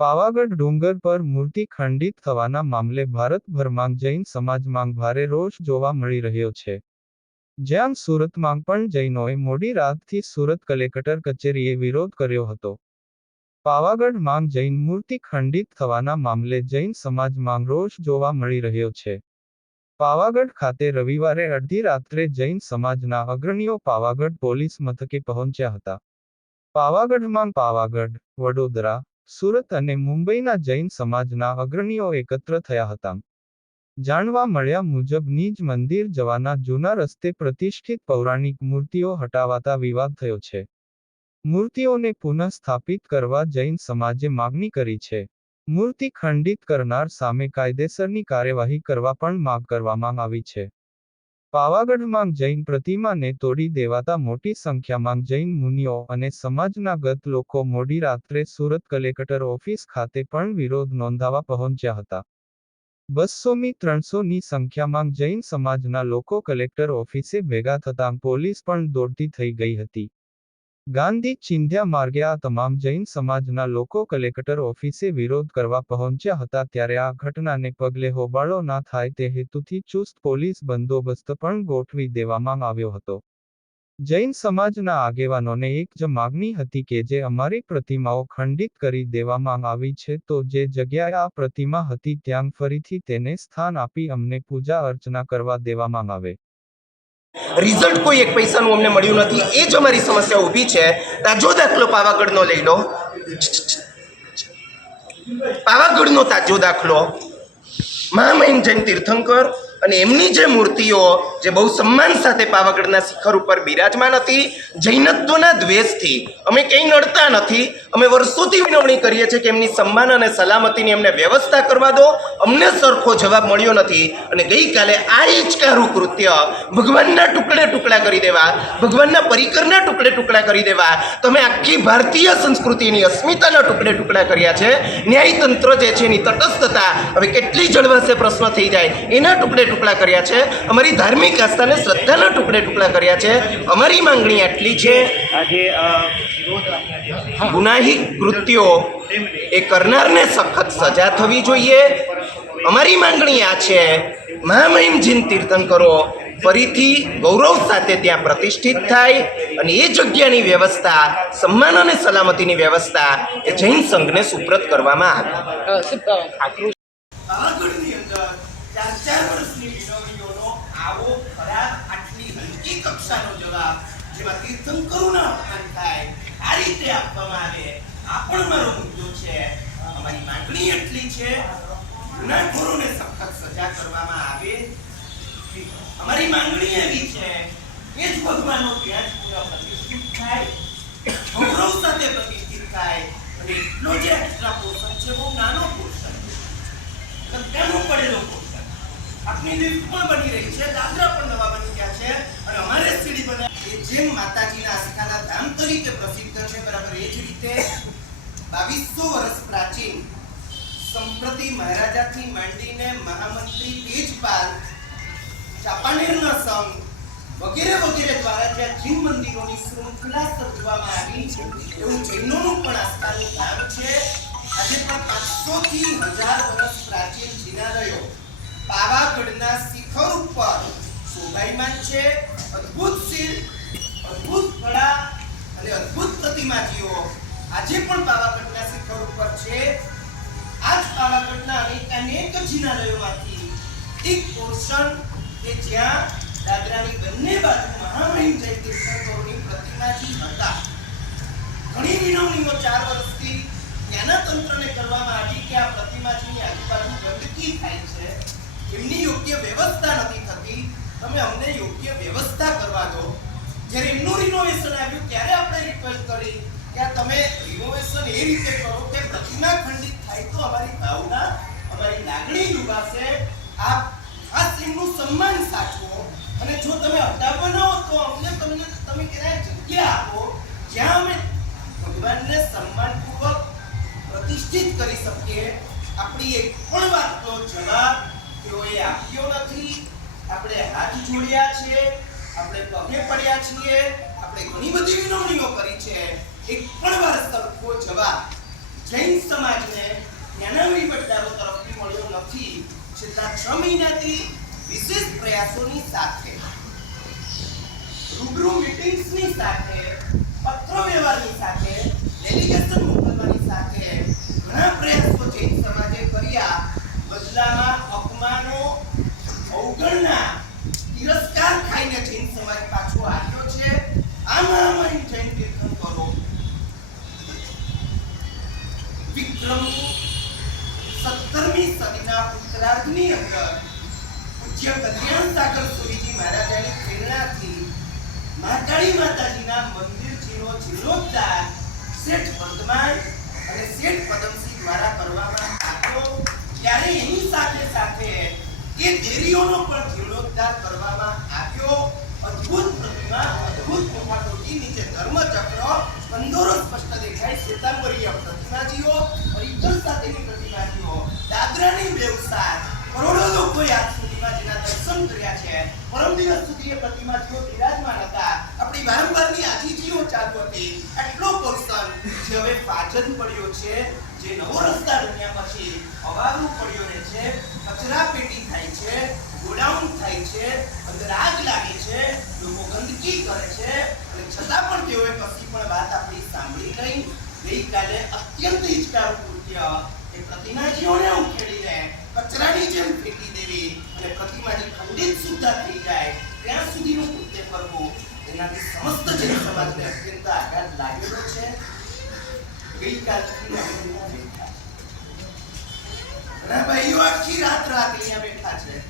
પાવાગઢ ડુંગર પર મૂર્તિ ખંડિત થવાના મામલે ભારતભરમાં જૈન સમાજમાં ભારે રોષ જોવા મળી રહ્યો છે. જ્યાં સુરતમાં પણ જૈનોએ મોડી રાતથી સુરત કલેક્ટર કચેરીએ વિરોધ કર્યો હતો. પાવાગઢમાં જૈન મૂર્તિ ખંડિત થવાના મામલે જૈન સમાજમાં રોષ જોવા મળી રહ્યો છે. પાવાગઢ ખાતે રવિવારે અડધી રાત્રે જૈન સમાજના અગ્રણીઓ પાવાગઢ પોલીસ મથકે પહોંચ્યા હતા. પાવાગઢમાં પાવાગઢ, વડોદરા, સુરત અને મુંબઈના જૈન સમાજના અગ્રણીઓ એકત્ર થયા હતા. જાણવા મળ્યા મુજબ નિજ મંદિર જવાના જૂના રસ્તે પ્રતિષ્ઠિત પૌરાણિક મૂર્તિઓ હટાવાતા વિવાદ થયો છે. મૂર્તિઓને પુનઃસ્થાપિત કરવા જૈન સમાજે માગણી કરી છે. મૂર્તિ ખંડિત કરનાર સામે કાયદેસરની કાર્યવાહી કરવા પણ માગ કરવામાં આવી છે. પાવાગઢમાં જૈન પ્રતિમાને તોડી દેવાતા મોટી સંખ્યામાં જૈન મુનિઓ અને સમાજના લોકો મોડી રાત્રે સુરત કલેક્ટર ઓફિસ ખાતે પણ વિરોધ નોંધાવવા પહોંચ્યા હતા. 200 300ની સંખ્યામાં જૈન સમાજના લોકો કલેક્ટર ઓફિસે ભેગા થતાં પોલીસ પણ દોડતી થઈ ગઈ હતી. ગાંધી ચિંધ્યા માર્ગે આ તમામ જૈન સમાજના લોકો કલેક્ટર ઓફિસે વિરોધ કરવા પહોંચ્યા હતા ત્યારે આ ઘટનાને પગલે હોબાળો ના થાય તે હેતુથી ચુસ્ત પોલીસ બંદોબસ્ત પણ ગોઠવી દેવામાં આવ્યો હતો. જૈન સમાજના આગેવાનોને એક જ માગણી હતી કે જે અમારી પ્રતિમાઓ ખંડિત કરી દેવામાં આવી છે તો જે જગ્યાએ આ પ્રતિમા હતી ત્યાં ફરીથી તેને સ્થાન આપી અમને પૂજા અર્ચના કરવા દેવામાં આવે. રિઝલ્ટ કોઈ એક પૈસાનું અમને મળ્યું નથી, એ જ અમારી સમસ્યા ઊભી છે. તાજો દાખલો પાવાગઢનો લઈ લો. પાવાગઢનો તાજો દાખલો મહામહિમ જૈન તીર્થંકર અને એમની જે મૂર્તિઓ જે બહુ સન્માન સાથે પાવાગઢના શિખર ઉપર બિરાજમાન હતી, જૈનત્વના દ્વેષથી અમે કંઈ નડતા નથી. અમે વર્ષોથી વિનવણી કરીએ છીએ કે એમની સન્માન અને સલામતીની એમને વ્યવસ્થા કરવા દો. અમને સરખો જવાબ મળ્યો નથી અને ગઈકાલે આ હિચકારું કૃત્ય ભગવાનના ટુકડે ટુકડા કરી દેવા, ભગવાનના પરિકરના ટુકડે ટુકડા કરી દેવા, તમે આખી ભારતીય સંસ્કૃતિની અસ્મિતાના ટુકડે ટુકડા કર્યા છે. ન્યાયતંત્ર જે છે એની તટસ્થતા હવે કેટલી જળવાશે પ્રશ્ન થઈ જાય, એના ટુકડે ટુકડા કર્યા છે. અમારી ધાર્મિક આસ્થાને શ્રદ્ધાના ટુકડે ટુકડા કર્યા છે. અમારી માંગણી આટલી છે, ગુનાહિત કૃત્યો એ કરનારને સખત સજા થવી જોઈએ. અમારી માંગણી આ છે, મહામહિમ જૈન તીર્થંકરો ફરીથી ગૌરવ સાથે ત્યાં પ્રતિષ્ઠિત થાય અને એ જગ્યાની વ્યવસ્થા, સન્માન અને સલામતીની વ્યવસ્થા એ જૈન સંઘને સુપ્રત કરવામાં આવે. પાવાગઢની અંદર 4 વર્ષની વિનવણીઓનો આવો ખરાબ, આટલી હલકી કક્ષાનો જવાબ જેમાં તીર્થંકરોના અપમાન થાય આ રીતે આપવામાં આવે, આ પણ મારો મુદ્દો છે. અમારી માંગણી એટલી છે, ગુનાખોરોને સખત સજા કરવામાં આવે. અમારી માંગણી એવી છે કે જ ભગવાનનો ત્યાં જ પ્રતિષ્ઠિત થાય, ગૌરવ સાથે પ્રતિષ્ઠિત થાય અને એટલો જે એક્સ્ટ્રા પોર્શન છે બહુ નાનો પોર્શન છે, લગ્નનો પડેલો પોર્શન. આપની લિફ્ટ પણ બની રહી છે, દાદરા પણ નવા બની ગયા છે અને અમારે સીડી બનાવી જેમ માતાજીના આસ્થાના ધામ તરીકે પ્રસિદ્ધ છે, બરાબર એ જ રીતે 2200 વર્ષ પ્રાચીન સંપ્રતિ મહારાજાથી માંડીને મહામંત્રી તેજપાલ, ચાંપાનેરના સંઘ વગેરે વગેરે દ્વારા જ્યાં જૈન મંદિરોની શૃંખલા સર્જવામાં આવી એવું જૈનોનું પણ આસ્થાનું ધામ છે. આજે પણ 500 થી 1000 વર્ષ પ્રાચીન જિનાલયો પાવાગઢના શિખર ઉપર શોભાયમાન છે. અદ્ભુત શિલ્પ, અદ્ભુત કળા અને અદ્ભુત પ્રતિમાજીઓ આજે પણ પાવાગઢના શિખર ઉપર છે. આજ પાવાગઢના અનેક જિનાલયોમાંથી એક પોર્શન કે જ્યાં દાદરાની બંને બાજુ મહામહિમ જૈન તીર્થંકરોની પ્રતિમાજી હતા. ઘણી વિનવણીઓ 4 વર્ષથી ત્યાંના તંત્રને કરવામાં આવી કે આ પ્રતિમાજીની આજુબાજુ ગંદકી થાય છે, એમની યોગ્ય વ્યવસ્થા નથી થતી, તમે અમને યોગ્ય વ્યવસ્થા કરવા દો. જ્યારે એમનું રિનોવેશન આવ્યું ત્યારે આપણે રિક્વેસ્ટ કરી કે તમે રિનોવેશન એ રીતે કરો કે પ્રતિમા ખંડિત થાય તો અમારી ભાવના, અમારી લાગણી ડૂબાશે. આ ખાસ એમનું સન્માન સાચવો અને જો તમે હટાવવાનો હો તો અમને તમે ક્યાંય જગ્યા આપો જ્યાં અમે ભગવાનને સન્માનપૂર્વક પ્રતિષ્ઠિત કરી શકીએ. આપણી એક પણ વાતનો જવાબ તેઓએ આપ્યો નથી. આપણે હાથ જોડ્યા છે, આપણે પગે પડ્યા છીએ, આપણે ઘણી બધી વિનવણીઓ કરી છે, એક પણ વાર સરખો જવાબ જૈન સમાજને મહિનાથી વિશેષ પ્રયાસોની સાથે, રૂબરૂ મીટિંગ્સની સાથે, પત્ર વ્યવહારની સાથે, ડેલિગેશન મોકલવાની સાથે ઘણા પ્રયાસો જૈન સમાજે કર્યા. બદલામાં અપમાનો, અવગણના, તિરસ્કાર ખાઈને જૈન સમાજ પાછો આવ્યો છે. આ મહામહિમ જૈન તીર્થંકરો વિક્રમની 17મી સદીના ઉત્તરાર્ધની અંદર પૂજ્ય કલ્યાણ સાગર સુરીજી મહારાજાની પ્રેરણાથી મહાકાળી માતાજીના મંદિરનો જીર્ણોદ્ધાર શેઠ વર્ધમાન અને શેઠ પદમસિંહ દ્વારા કરવામાં આવ્યો. ત્યારે એની સાથે સાથે એ દેરીઓનો પણ જીર્ણોદ્ધાર કરવામાં આવ્યો. અદ્ભુત પ્રતિમા, અદ્ભુત કોઠાકોઠી, નીચે ધર્મચક્ર, કંદોરો સ્પષ્ટ દેખાય, શ્વેતાંબરીય પ્રતિમાજીઓ, હરિદ્વાર સાથેની પ્રતિમાજીઓ, દાદરાની વ્યવસાય, કરોડો લોકોએ આજ સુધીમાં જેના દર્શન કર્યા છે. પરમ દિવસ સુધી એ પ્રતિમાજીઓ બિરાજમાન હતા. આપણી વારંવારની આજીજીઓ ચાલુ હતી. એટલો પર્સન જે હવે ફાજલ પડ્યો છે, જે નવો રસ્તા દુનિયા પછી અવાગરું પડ્યો રહે છે, કચરા પેટી થાય છે, ગોડાઉન થાય છે, અંદર આગ લાગે છે, લોકો ગંદકી કરે છે, અને છતાં પણ તેઓએ કશી પણ વાત આપણી સાંભળી નહીં. ગઈકાલે અત્યંત હિચકારું કૃત્ય એ પ્રતિમાજીઓને ઉખેડીને કચરાની જેમ ફેંકી દેવી અને પ્રતિમાજી ખંડિત સુદ્ધા થઈ જાય ત્યાં સુધીનું કૃત્ય કરવું, એનાથી સમસ્ત જૈન સમાજને અત્યંત આઘાત લાગેલો છે. ગઈકાલથી અમે અહીંયા બેઠા છે. ઘણા ભાઈઓ આખી રાત અહીંયા બેઠા છે.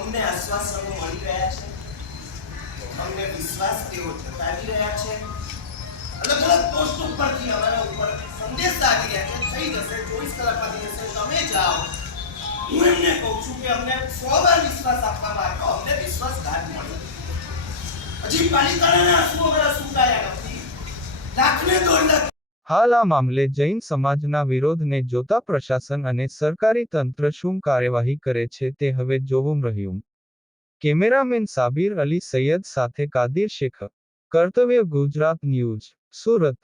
અમને આશ્વાસનો મળી રહ્યા છે, અમને વિશ્વાસ તેઓ જતાવી રહ્યા છે. અલગ અલગ પોસ્ટ ઉપરથી અમારા ઉપર સંદેશ આવી રહ્યા છે, થઈ જશે, 24 કલાકમાં થઈ જશે, તમે જાઓ. હું એમને કહું છું કે અમને 100 વાર વિશ્વાસ આપવામાં આવ્યો, અમને વિશ્વાસઘાત મળ્યો. હજી પાલિતાણાના આંસુ અમારા સુકાયા નથી. લાખને 2 લાખ. હાલ આ મામલે જૈન સમાજના વિરોધને જોતા પ્રશાસન અને સરકારી તંત્ર શું કાર્યવાહી કરે છે તે હવે જોવું રહ્યું. કેમેરામેન સાબિર અલી સૈયદ સાથે કાદિર શેખ, કર્તવ્ય ગુજરાત ન્યૂઝ, સુરત.